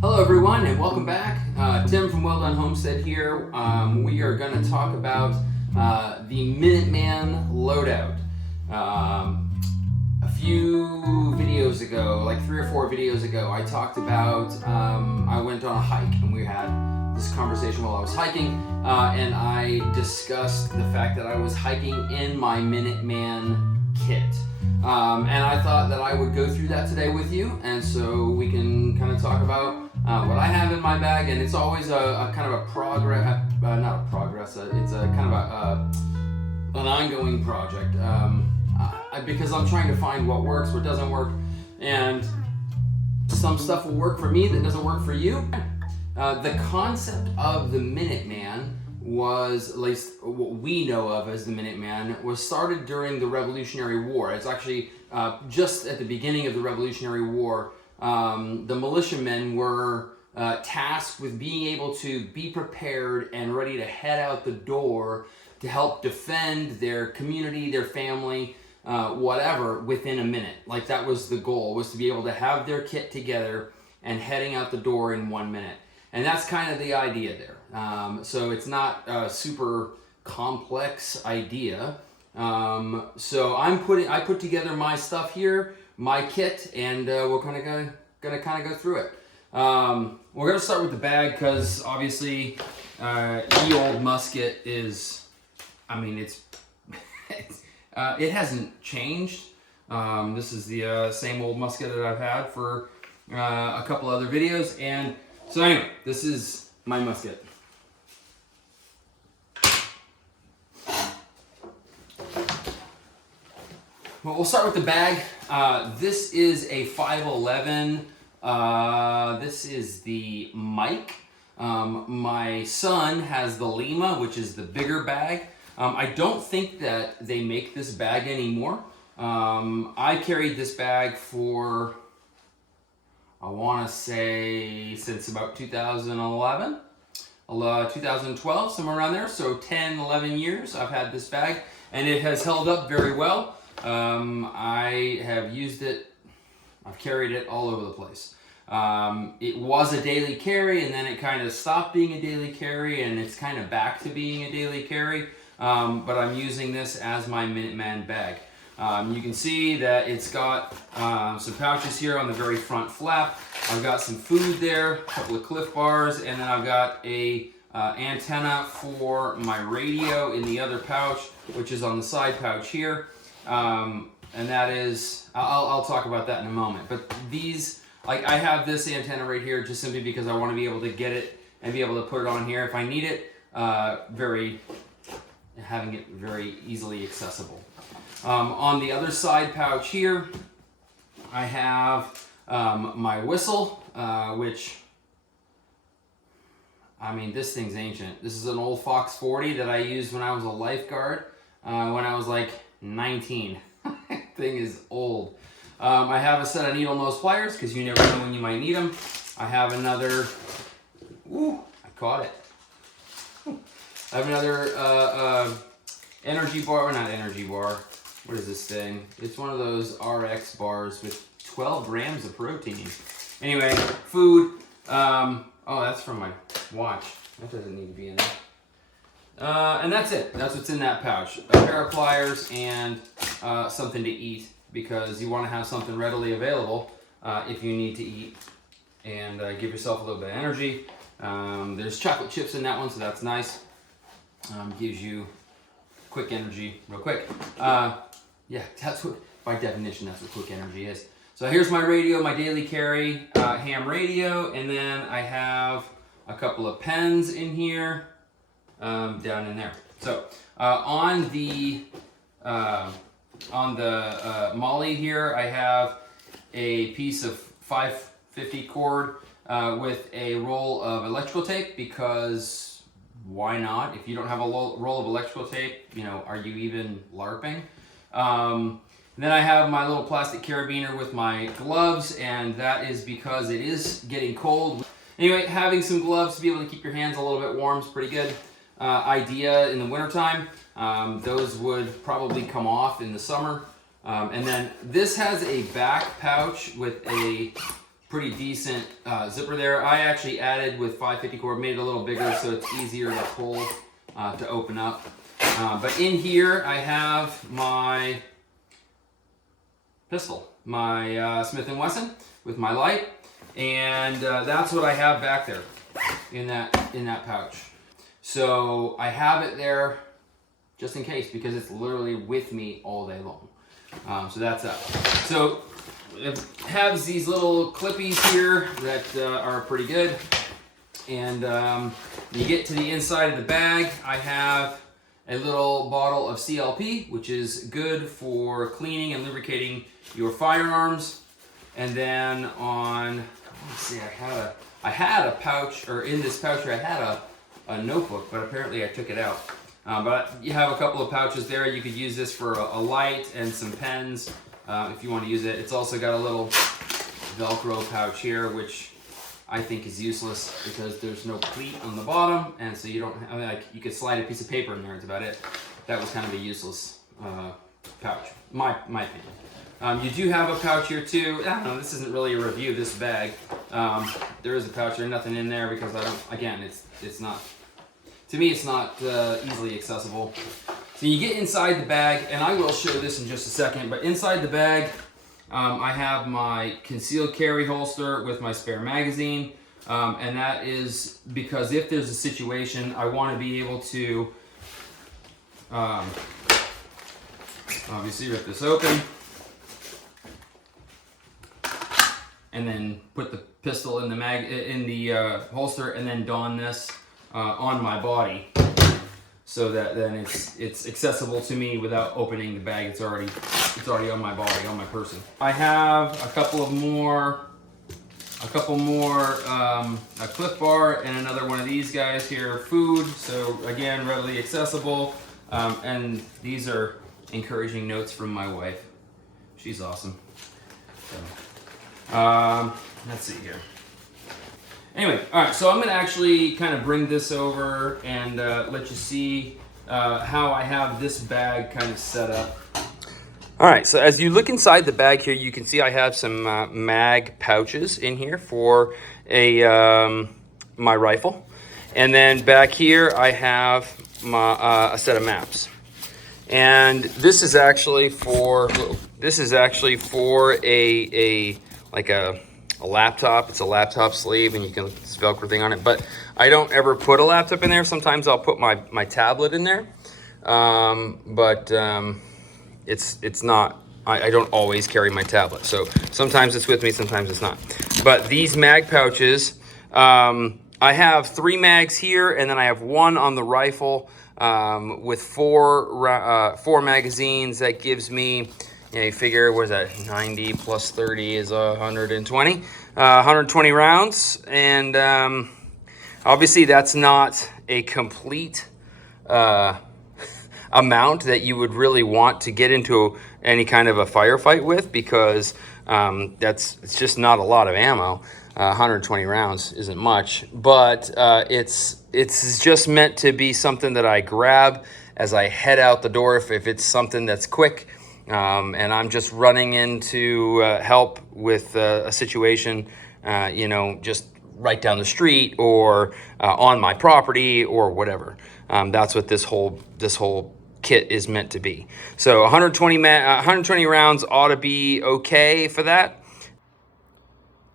Hello everyone and welcome back. Tim from Well Done Homestead here. We are going to talk about the Minuteman Load-out. A few videos ago, like 3 or 4 videos ago, I talked about, I went on a hike and we had this conversation while I was hiking, and I discussed the fact that I was hiking in my Minuteman kit. And I thought that I would go through that today with you, and so we can kind of talk about what I have in my bag. And it's always a kind of a progress, not a progress, it's a kind of an ongoing project, because I'm trying to find what works, what doesn't work, and some stuff will work for me that doesn't work for you. The concept of the Minuteman was, at least what we know of as the Minuteman, was started during the Revolutionary War. It's actually just at the beginning of the Revolutionary War. The militiamen were tasked with being able to be prepared and ready to head out the door to help defend their community, their family, whatever, within a minute. Like, that was the goal, was to be able to have their kit together and heading out the door in 1 minute. And that's kind of the idea there. So it's not a super complex idea. So I put together my stuff here, my kit, and we're gonna go through it. We're gonna start with the bag because obviously ye old musket is, I mean, it hasn't changed. This is the same old musket that I've had for a couple other videos, and so anyway, this is my musket. Well, we'll start with the bag. This is a 511. This is the Mike. My son has the Lima, which is the bigger bag. I don't think that they make this bag anymore. I carried this bag for, I want to say, since about 2011, 2012, somewhere around there. So 10, 11 years I've had this bag, and it has held up very well. I have used it, I've carried it all over the place. It was a daily carry, and then it kind of stopped being a daily carry, and it's kind of back to being a daily carry. But I'm using this as my Minuteman bag. You can see that it's got some pouches here on the very front flap. I've got some food there, a couple of Cliff Bars, and then I've got a antenna for my radio in the other pouch, which is on the side pouch here. And that is, I'll talk about that in a moment. But these, like, I have this antenna right here just simply because I want to be able to get it and be able to put it on here if I need it, having it very easily accessible. On the other side pouch here, I have my whistle, which, I mean, this thing's ancient. This is an old Fox 40 that I used when I was a lifeguard, when I was like 19. Thing is old. I have a set of needle nose pliers because you never know when you might need them. I have another, ooh, I caught it. I have another energy bar, or not energy bar. What is this thing? It's one of those RX bars with 12 grams of protein. Anyway, food. Oh, that's from my watch. That doesn't need to be in there. And that's it. That's what's in that pouch. A pair of pliers and something to eat, because you want to have something readily available if you need to eat and give yourself a little bit of energy. There's chocolate chips in that one, so that's nice. Gives you quick energy real quick. Yeah, that's what, by definition, that's what quick energy is. So here's my radio, my daily carry ham radio, and then I have a couple of pens in here, down in there. So on the Molly here, I have a piece of 550 cord with a roll of electrical tape, because why not? If you don't have a roll of electrical tape, you know, are you even LARPing? Then I have my little plastic carabiner with my gloves, and that is because it is getting cold. Anyway, having some gloves to be able to keep your hands a little bit warm is pretty good. idea in the wintertime. Those would probably come off in the summer. And then this has a back pouch with a pretty decent zipper there. I actually added with 550 cord, made it a little bigger so it's easier to pull to open up. But in here I have my pistol, my Smith & Wesson with my light, and that's what I have back there in that pouch. So I have it there just in case, because it's literally with me all day long. So that's that. So it has these little clippies here that are pretty good. And you get to the inside of the bag, I have a little bottle of CLP, which is good for cleaning and lubricating your firearms. And then let's see, I had a pouch, or in this pouch here, I had a notebook, but apparently I took it out. But you have a couple of pouches there. You could use this for a light and some pens if you want to use it. It's also got a little Velcro pouch here, which I think is useless because there's no pleat on the bottom, and so you don't. I mean, like, you could slide a piece of paper in there. That's about it. That was kind of a useless pouch, my opinion. You do have a pouch here too. I don't know. This isn't really a review of this bag. There is a pouch. There's nothing in there because I don't. Again, it's not. To me, it's not easily accessible. So you get inside the bag, and I will show this in just a second, but inside the bag, I have my concealed carry holster with my spare magazine, and that is because if there's a situation, I want to be able to, obviously rip this open, and then put the pistol in the holster, and then don this on my body, so that then it's accessible to me without opening the bag. It's already on my body, on my person. I have a couple more, a Cliff Bar and another one of these guys here, food. So again, readily accessible. And these are encouraging notes from my wife. She's awesome. So, let's see here. Anyway, all right, so I'm gonna actually kind of bring this over and let you see how I have this bag kind of set up. All right, so as you look inside the bag here, you can see I have some mag pouches in here for my rifle. And then back here, I have a set of maps. And this is actually for a laptop. It's a laptop sleeve, and you can this Velcro thing on it. But I don't ever put a laptop in there. Sometimes I'll put my tablet in there. It's not. I don't always carry my tablet. So sometimes it's with me, sometimes it's not. But these mag pouches, I have 3 mags here, and then I have 1 on the rifle with 4 magazines. That gives me. Yeah, you figure, what is that, 90 plus 30 is 120. 120 rounds, and obviously that's not a complete amount that you would really want to get into any kind of a firefight with, because it's just not a lot of ammo. 120 rounds isn't much, but it's just meant to be something that I grab as I head out the door if it's something that's quick. And I'm just running in to help with a situation, just right down the street or on my property or whatever. That's what this whole kit is meant to be. So 120 rounds ought to be okay for that.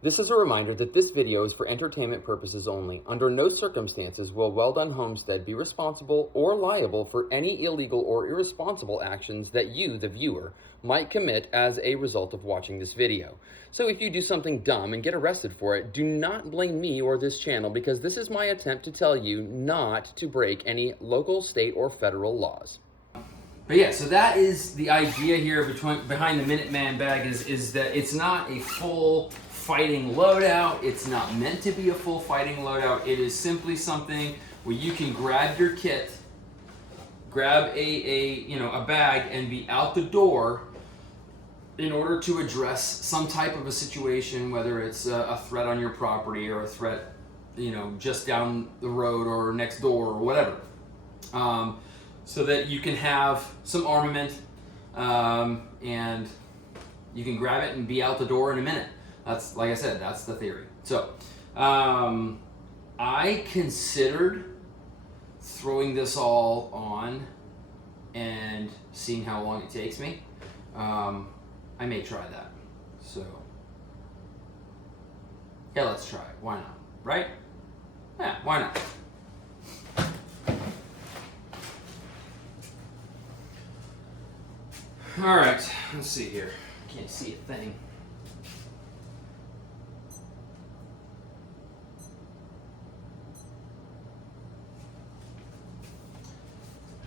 This is a reminder that this video is for entertainment purposes only. Under no circumstances will Well Done Homestead be responsible or liable for any illegal or irresponsible actions that you, the viewer, might commit as a result of watching this video. So if you do something dumb and get arrested for it, do not blame me or this channel, because this is my attempt to tell you not to break any local, state, or federal laws. But yeah, so that is the idea here behind the Minuteman bag is that it's not a full fighting loadout. It's not meant to be a full fighting loadout. It is simply something where you can grab your kit, grab a bag, and be out the door in order to address some type of a situation, whether it's a threat on your property or a threat, just down the road or next door or whatever. so that you can have some armament, and you can grab it and be out the door in a minute. That's, like I said, that's the theory. So I considered throwing this all on and seeing how long it takes me. I may try that. So yeah, let's try it. Why not? Right? Yeah, why not? All right, let's see here. Can't see a thing.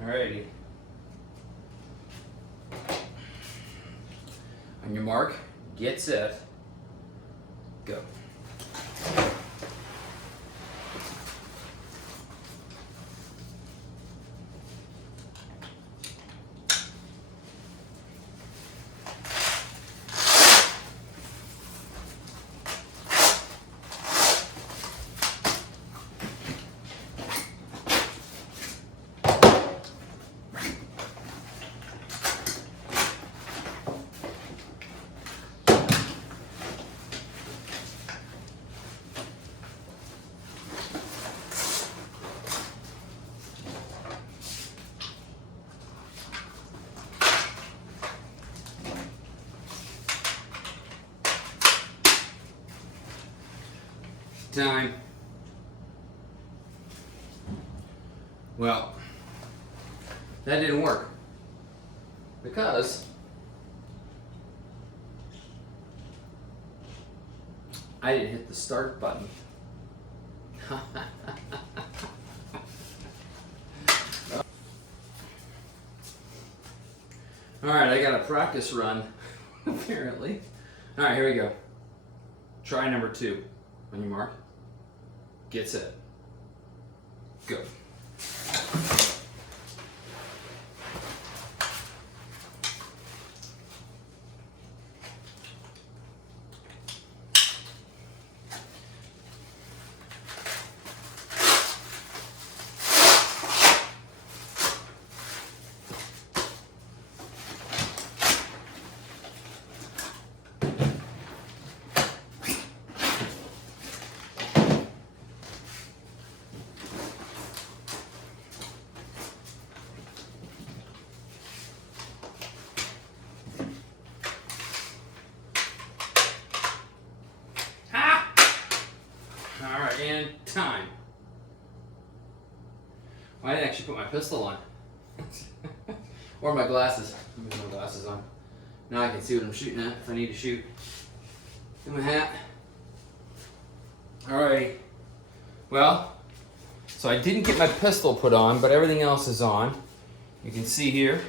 Alrighty. On your mark, get set, go. Time. Well, that didn't work because I didn't hit the start button. All right, I got a practice run, apparently. All right, here we go. Try number 2. On your mark, get set, go. And time. Well, I didn't actually put my pistol on. Or my glasses. Let me put my glasses on. Now I can see what I'm shooting at if I need to shoot. And my hat. Alrighty. Well, so I didn't get my pistol put on, but everything else is on. You can see here.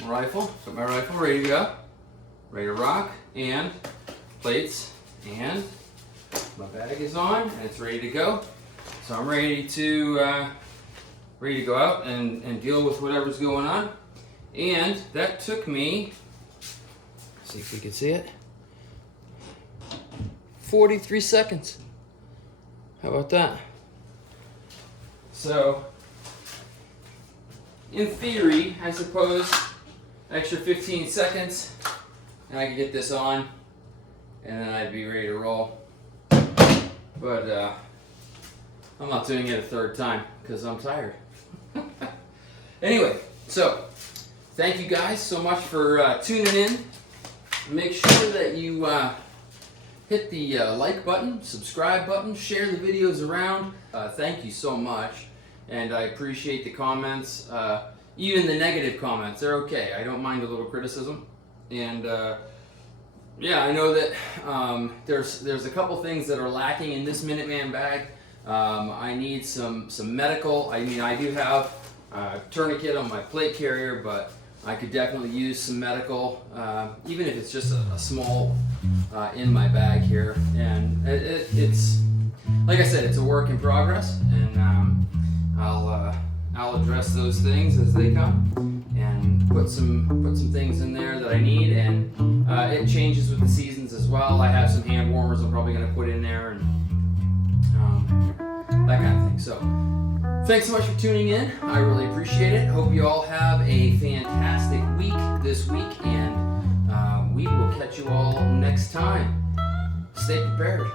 My rifle. Got my rifle ready to go. Ready to rock. And plates. And my bag is on and it's ready to go. So I'm ready to go out and deal with whatever's going on. And that took me, let's see if we can see it, 43 seconds. How about that? So, in theory, I suppose, extra 15 seconds and I could get this on and then I'd be ready to roll. But I'm not doing it a third time because I'm tired. Anyway, so thank you guys so much for tuning in. Make sure that you hit the like button, subscribe button, share the videos around. Thank you so much. And I appreciate the comments, even the negative comments. They're okay. I don't mind a little criticism. And yeah, I know that there's a couple things that are lacking in this Minuteman bag. I need some medical. I mean, I do have a tourniquet on my plate carrier, but I could definitely use some medical, even if it's just a small in my bag here. And it's like I said, it's a work in progress, and I'll address those things as they come and put some things in there that I need. And it changes with the seasons as well. I have some hand warmers I'm probably going to put in there, and that kind of thing. So Thanks so much for tuning in. I really appreciate it. Hope you all have a fantastic week this week, and we will catch you all next time. Stay prepared.